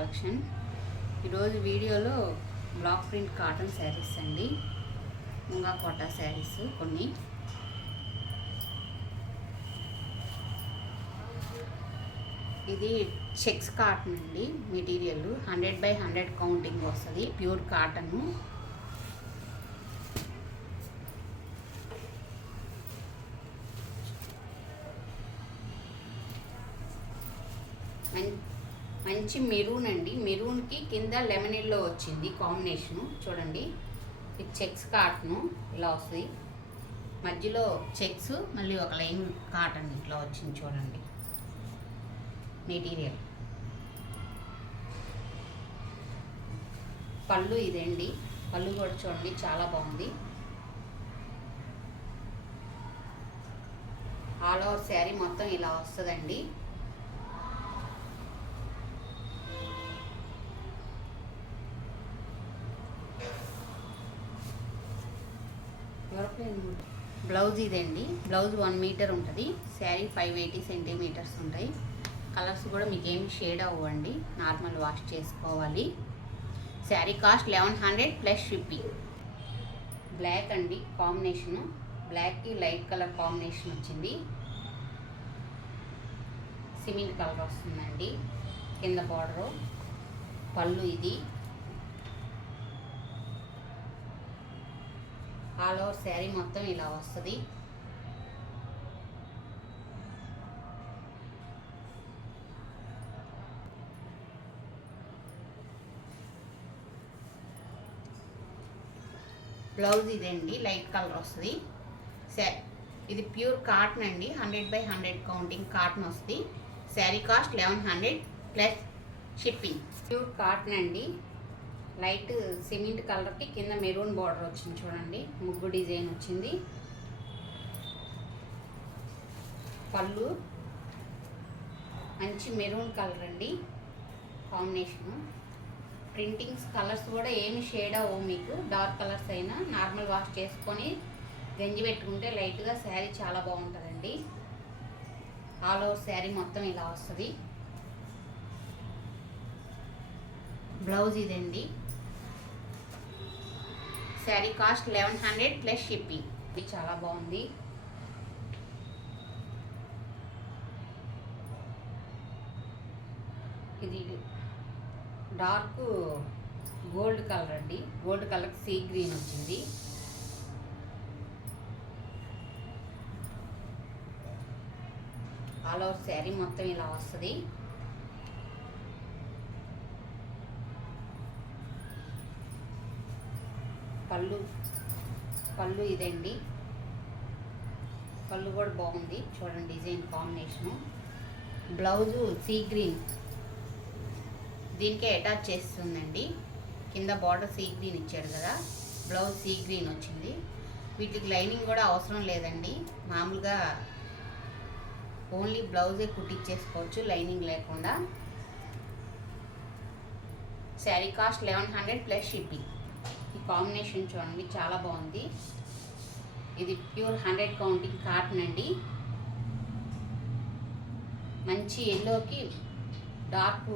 Collection. ఈరోజు వీడియోలో black print cotton saris అండి, ముంగా కోటా శారీస్ కొన్ని. ఇది చెక్స్ కాటన్ అండి, మెటీరియల్ 100/100 కౌంటింగ్ వస్తుంది, ప్యూర్ కాటను. మంచి మెరూన్ అండి, మెరూన్కి కింద లెమన్ ఎల్లో వచ్చింది కాంబినేషను. చూడండి, ఇది చెక్స్ కాటను ఇలా వస్తుంది, మధ్యలో చెక్స్, మళ్ళీ ఒక లైన్ కాటన్ ఇట్లా వచ్చింది. చూడండి మెటీరియల్. పళ్ళు ఇదండి, పళ్ళు కూడా చూడండి చాలా బాగుంది. ఆల్ ఓవర్ శారీ మొత్తం ఇలా వస్తుందండి. బ్లౌజ్ ఇదండి, బ్లౌజ్ 1 మీటర్ ఉంటుంది, శారీ 580 సెంటీమీటర్స్ ఉంటాయి. కలర్స్ కూడా మీకు ఏమి షేడ్ అవ్వండి, నార్మల్ వాష్ చేసుకోవాలి. Sari cost 1100 plus shipping. Black అండి కాంబినేషను, బ్లాక్కి లైట్ కలర్ కాంబినేషన్ వచ్చింది, సిమెంట్ కలర్ వస్తుందండి. కింద బార్డరు, పళ్ళు ఇది. ఆల్ ఓవర్ శారీ మొత్తం ఇలా వస్తుంది. బ్లౌజ్ ఇదండి, లైట్ కలర్ వస్తుంది. ఇది ప్యూర్ కాటన్ అండి, 100/100 కౌంటింగ్ కాటన్ వస్తుంది. Sari cost 1100 plus shipping. Pure cotton అండి, లైట్ సిమెంట్ కలర్కి కింద మెరూన్ బార్డర్ వచ్చింది. చూడండి, ముగ్గు డిజైన్ వచ్చింది. పళ్ళు మంచి మెరూన్ కలర్ అండి కాంబినేషను. ప్రింటింగ్స్ కలర్స్ కూడా ఏమి షేడ్ అవ్వవు మీకు, డార్క్ కలర్స్ అయినా నార్మల్ వాష్ చేసుకొని గంజి పెట్టుకుంటే లైట్గా శారీ చాలా బాగుంటుందండి. ఆల్ ఓవర్ శారీ మొత్తం ఇలా వస్తుంది. బ్లౌజ్ ఇదండి, శారీ కాస్ట్ 1100 ప్లస్ షిప్పింగ్. ఇది చాలా బాగుంది. ఇది డార్క్ గోల్డ్ కలర్ అండి, గోల్డ్ కలర్ సీ గ్రీన్ వచ్చింది. ఆల్ ఓవర్ శారీ మొత్తం ఇలా వస్తుంది. పళ్ళు ఇదండి, పళ్ళు కూడా బాగుంది. చూడండి design combination. Blouse sea green దీనికే అటాచ్ చేస్తుందండి. కింద బార్డర్ సీ గ్రీన్ ఇచ్చాడు కదా, బ్లౌజ్ సీ గ్రీన్ వచ్చింది. వీటికి లైనింగ్ కూడా అవసరం లేదండి, మామూలుగా ఓన్లీ బ్లౌజే కుట్టించేసుకోవచ్చు లైనింగ్ లేకుండా. Sari cost 1100 plus shipping. ఈ కాంబినేషన్ చూడండి చాలా బాగుంది. ఇది ప్యూర్ 100 కౌంటింగ్ కాటన్ అండి. మంచి ఎల్లోకి డార్క్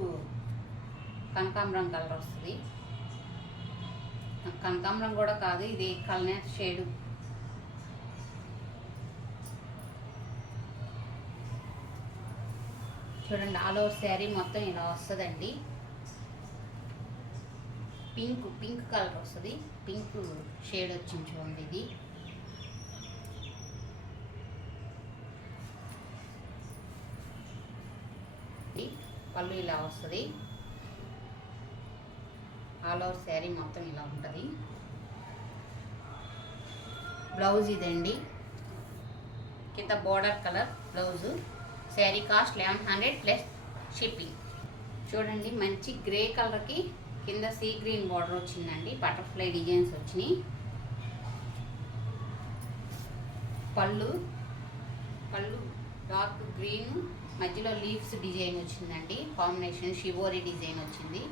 కనకాంబరం కలర్ వస్తుంది. కనకాంబరం కూడా కాదు, ఇది కలర్ షేడు. చూడండి, ఆల్ ఓవర్ శారీ మొత్తం ఇలా వస్తుందండి. పింక్ కలర్ వస్తుంది, పింక్ షేడ్ వచ్చింది. చూడండి, ఇది పళ్ళు ఇలా వస్తుంది. ఆల్ ఓవర్ శారీ మొత్తం ఇలా ఉంటుంది. బ్లౌజ్ ఇదండి, కింద border colour blouse. Sari cost 1100 plus shipping. చూడండి, మంచి గ్రే కలర్కి కింద సీ గ్రీన్ బార్డర్ వచ్చిందండి, బటర్ఫ్లై డిజైన్స్ వచ్చినాయి. పళ్ళు డార్క్ గ్రీన్, మధ్యలో లీవ్స్ డిజైన్ వచ్చిందండి, కాంబినేషన్ షిబోరి డిజైన్ వచ్చింది.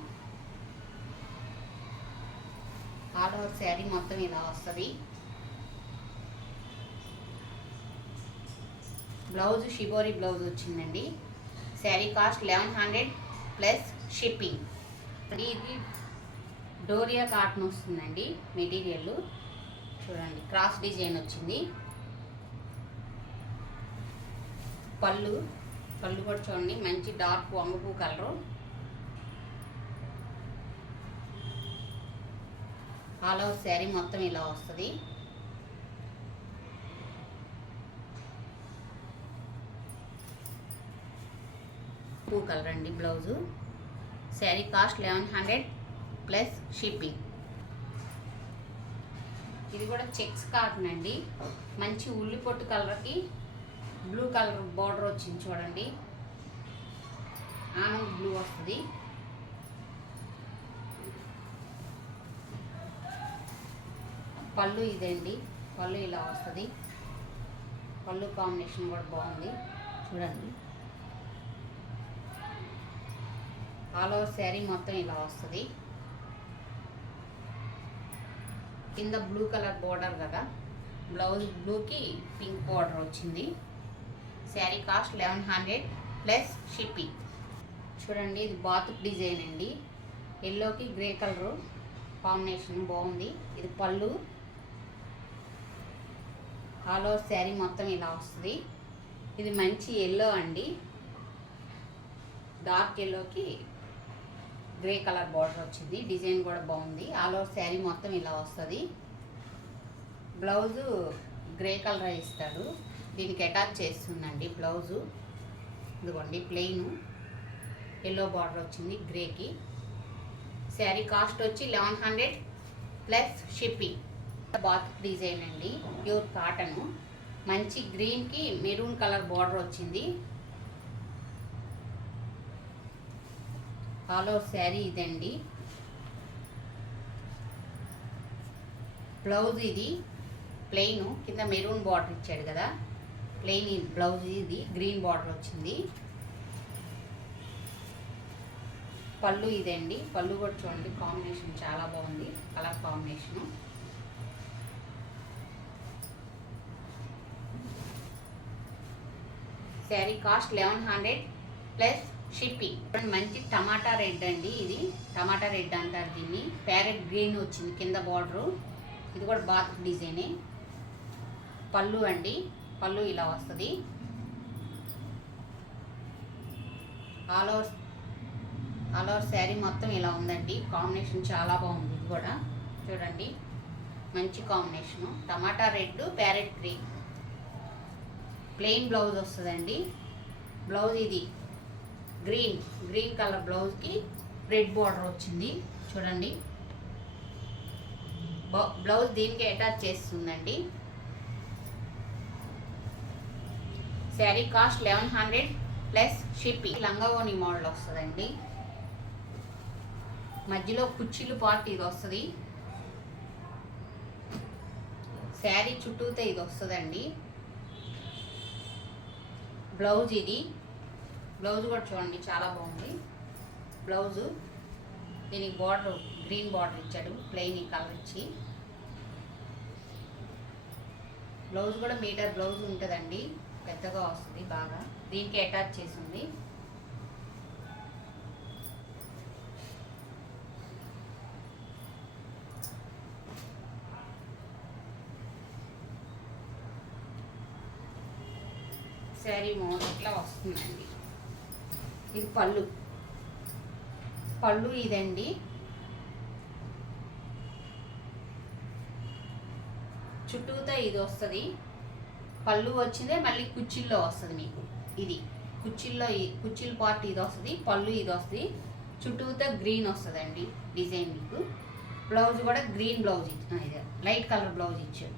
ఆల్ ఓవర్ శారీ మొత్తం ఇలా వస్తుంది. బ్లౌజ్ షిబోరి బ్లౌజ్ వచ్చిందండి. Sari cost 1100 plus shipping. ఇది డోరియా కాటన్ వస్తుందండి మెటీరియల్. చూడండి క్రాస్ డిజైన్ వచ్చింది. పళ్ళు కూడా చూడండి మంచి డార్క్ వంగపూ కలరు. ఆల్ ఓవర్ శారీ మొత్తం ఇలా వస్తుంది. పూ కలర్ అండి blouse. Sari cost 1100 plus shipping. ఇది కూడా చెక్స్ కాటన్ అండి. మంచి ఉల్లి పొట్టు కలర్కి బ్లూ కలర్ బార్డర్ వచ్చింది చూడండి. ఆనంద్ బ్లూ వస్తుంది. పళ్ళు ఇదండి. పళ్ళు ఇలా వస్తుంది. పళ్ళు కాంబినేషన్ కూడా బాగుంది చూడండి. ఆల్ ఓవర్ శారీ మొత్తం ఇలా వస్తుంది. కింద బ్లూ కలర్ బార్డర్ కదా, బ్లౌజ్ బ్లూకి పింక్ బార్డర్ వచ్చింది. Sari cost 1100 plus shipping. చూడండి ఇది బాతుక్ డిజైన్ అండి. ఎల్లోకి గ్రే కలరు కాంబినేషన్ బాగుంది. ఇది పళ్ళు. ఆల్ ఓవర్ శారీ మొత్తం ఇలా వస్తుంది. ఇది మంచి ఎల్లో అండి. డార్క్ ఎల్లోకి గ్రే కలర్ బార్డర్ వచ్చింది. డిజైన్ కూడా బాగుంది. ఆల్ ఓవర్ శారీ మొత్తం ఇలా వస్తుంది. బ్లౌజు గ్రే కలర్ ఇస్తాడు. దీనికి అటాచ్ చేస్తుందండి బ్లౌజు. ఇదిగోండి ప్లెయిన్ ఎల్లో బార్డర్ వచ్చింది గ్రేకి. శారీ కాస్ట్ వచ్చి 1100 ప్లస్ షిప్పింగ్. బాత్ డిజైన్ అండి, ప్యూర్ కాటన్. మంచి గ్రీన్కి మెరూన్ కలర్ బార్డర్ వచ్చింది. ఆల్ ఓవర్ శారీ ఇదండి. బ్లౌజ్ ఇది ప్లెయిన్, కింద మెరూన్ బార్డర్ ఇచ్చాడు కదా, ప్లెయిన్ బ్లౌజ్. ఇది గ్రీన్ బార్డర్ వచ్చింది. పళ్ళు ఇదండి. పళ్ళు కూడా చూడండి కాంబినేషన్ చాలా బాగుంది, colour combination. Sari cost 1100 plus shipping. మంచి టమాటా రెడ్ అండి. ఇది టమాటా రెడ్ అంటారు దీన్ని. ప్యారెట్ గ్రీన్ వచ్చింది కింద బార్డరు. ఇది కూడా బాత్ డిజైనే. పళ్ళు అండి. పళ్ళు ఇలా వస్తుంది. ఆల్ ఓవర్ శారీ మొత్తం ఇలా ఉందండి. కాంబినేషన్ చాలా బాగుంది. ఇది కూడా చూడండి మంచి combination. Tomato red, parrot green. Plain blouse వస్తుందండి. బ్లౌజ్ ఇది గ్రీన్ కలర్ బ్లౌజ్కి రెడ్ బార్డర్ వచ్చింది చూడండి. బ్లౌజ్ దీనికి అటాచ్ చేస్తుందండి. Sari cost 1100 plus shipping. లంగావోని మోడల్ వస్తుందండి. మధ్యలో కుర్చీలు పార్ట్ ఇది వస్తుంది. శారీ చుట్టూతో ఇది వస్తుందండి. బ్లౌజ్ ఇది. బ్లౌజ్ కూడా చూడండి చాలా బాగుంది బ్లౌజు. దీనికి బార్డర్ గ్రీన్ బార్డర్ ఇచ్చాడు ప్లెయిన్ ఈ కలర్ ఇచ్చి. బ్లౌజ్ కూడా మీటర్ బ్లౌజ్ ఉంటుందండి, పెద్దగా వస్తుంది బాగా. దీనికి అటాచ్ చేసి ఉంది. శారీ మోడల్ ఇట్లా వస్తుందండి. ఇది పళ్ళు ఇదండి. చుట్టూతో ఇది వస్తుంది. పళ్ళు వచ్చిందే మళ్ళీ కుచ్చిల్లో వస్తుంది మీకు. ఇది కుచ్చిల్ పార్ట్ ఇది వస్తుంది. పళ్ళు ఇది వస్తుంది. చుట్టూతో గ్రీన్ వస్తుందండి డిజైన్ మీకు. బ్లౌజ్ కూడా గ్రీన్ బ్లౌజ్ ఇది లైట్ కలర్ బ్లౌజ్ ఇచ్చాడు.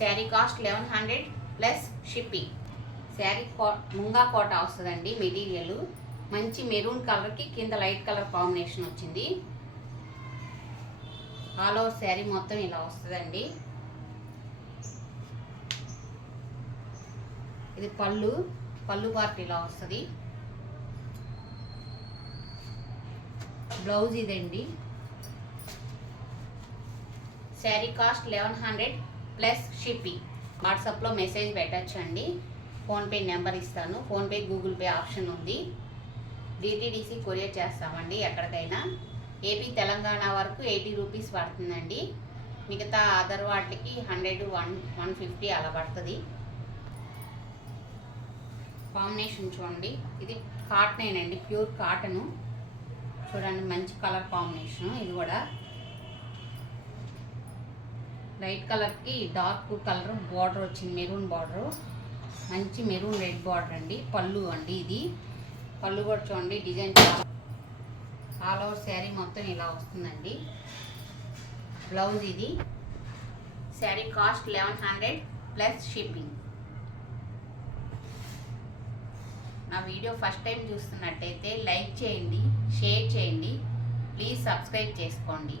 Sari cost 1100 plus shipping. Sari munga Kota వస్తుందండి మెటీరియల్. మంచి మెరూన్ కలర్కి కింద లైట్ కలర్ కాంబినేషన్ వచ్చింది. ఆల్ ఓవర్ శారీ మొత్తం ఇలా వస్తుందండి. ఇది పళ్ళు పార్ట్ ఇలా వస్తుంది. బ్లౌజ్ ఇదండి. Sari cost 1100 plus shipping. వాట్సాప్లో మెసేజ్ పెట్టచ్చు అండి. ఫోన్పే నెంబర్ ఇస్తాను. ఫోన్పే గూగుల్ పే ఆప్షన్ ఉంది. డిటీడీసీ కొరియర్ చేస్తామండి ఎక్కడికైనా. ఏపీ తెలంగాణ వరకు 80 రూపీస్ పడుతుందండి. మిగతా అదర్ వాటికి 100 150 అలా పడుతుంది. కాంబినేషన్ చూడండి, ఇది కాటనేనండి, ప్యూర్ కాటను. చూడండి మంచి కలర్ కాంబినేషన్. ఇది కూడా లైట్ కలర్కి డార్క్ కలర్ బార్డర్ వచ్చింది, మెరూన్ బార్డరు. మంచి మెరూన్ రెడ్ బార్డర్ అండి. పళ్ళు అండి, ఇది పళ్ళు కూడా చూడండి డిజైన్ చాలా. ఆల్ ఓవర్ శారీ మొత్తం ఇలా వస్తుందండి. బ్లౌజ్ ఇది. Sari cost 1100 plus shipping. నా వీడియో ఫస్ట్ టైం చూస్తున్నట్టయితే లైక్ చేయండి, షేర్ చేయండి, ప్లీజ్ సబ్స్క్రైబ్ చేసుకోండి.